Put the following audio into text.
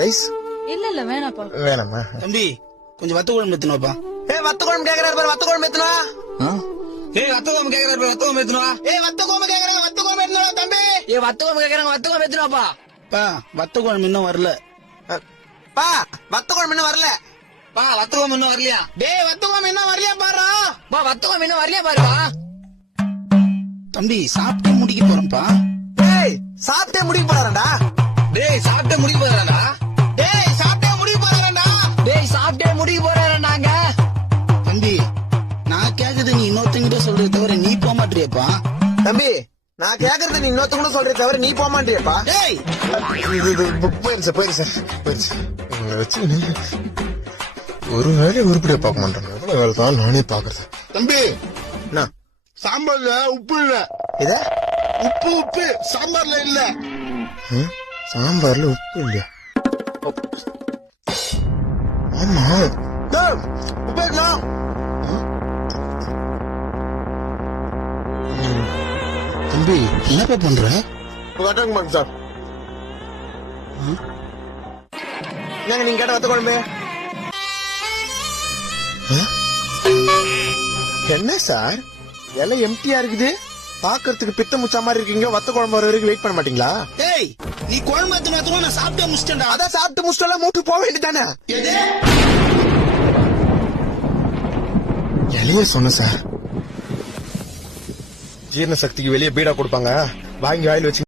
Rice இல்ல வேணாப்பா. வேணாமா? தம்பி கொஞ்சம் வத்த குழம்பு எத்தணும்ப்பா. வத்த குழம்பு கேக்குறாரு பாரு, வத்த குழம்பு எத்தனா? வத்த குழம்பு கேக்குறாரு பாரு, வத்த குழம்பு எத்தணுவா. வத்த குழம்பு கேக்குறாங்க, வத்த குழம்பு எத்தனா தம்பி? வத்த குழம்பு கேக்குறாங்க, வத்த குழம்பு எத்தணுவாப்பா. பா வத்த குழம்பு இன்னும் வரல. பா வத்த குழம்பு இன்னும் வரல. பா வத்த குழம்பு இன்னும் வரலையா? வத்த குழம்பு இன்னும் வரலையா பாரு. பா வத்த குழம்பு இன்னும் வரலையா பாருப்பா. தம்பி சாப்பிட்டு முடிக்க போறேன்ப்பா. சாப்பிட்டே முடிக்க போறாரா? சாப்பிட்டே முடிக்க போறாரா? சாப்பிட்டே முடிக்க போறாரா? சாப்பிட்டே முடிக்க போறாராங்க. தம்பி நான் கேக்குறது நீ இன்னொருத்தங்கிட்ட சொல்றது தவிர நீ போக மாட்டியப்பா. தம்பி நான் கேக்குறது நீ இன்னொருத்தவங்க சொல்றத தவிர நீ போக மாட்டியப்பா. போயிருச்சு. ஒரு வேலையை உருப்படியா பார்க்க மாட்டேன். எவ்வளவு வேலை தான் நானே பாக்குறது. தம்பி என்ன சாம்பார்ல உப்பு இல்ல. இத உப்பு சாம்பார்ல இல்ல. சாம்பார்ல உப்பு இல்லையா? ஆமா உப்பு இருக்கலாம். தம்பி என்னப்பா பண்ற? வட்டங்க சார். என்னங்க நீங்க கேட்ட வத்த குழம்பு என்ன சார்? எல்லாம் எம்டியா இருக்குது. பாக்குறதுக்கு பித்த முச்சா மாதிரி இருக்கீங்க. வத்த குழம்பு வர வரைக்கும் வெயிட் பண்ண மாட்டீங்களா? நீ குழம்பு எத்தனை நான் சாப்பிட்டே முடிச்சிட்டேன்டா. அதான் சாப்பிட்டு முடிச்சிட்டா மூட்டு போக வேண்டியதானே? எளிய சொன்ன சார். ஜீரண சக்திக்கு வெளியே பீடா கொடுப்பாங்க, வாங்கி வாயில் வச்சு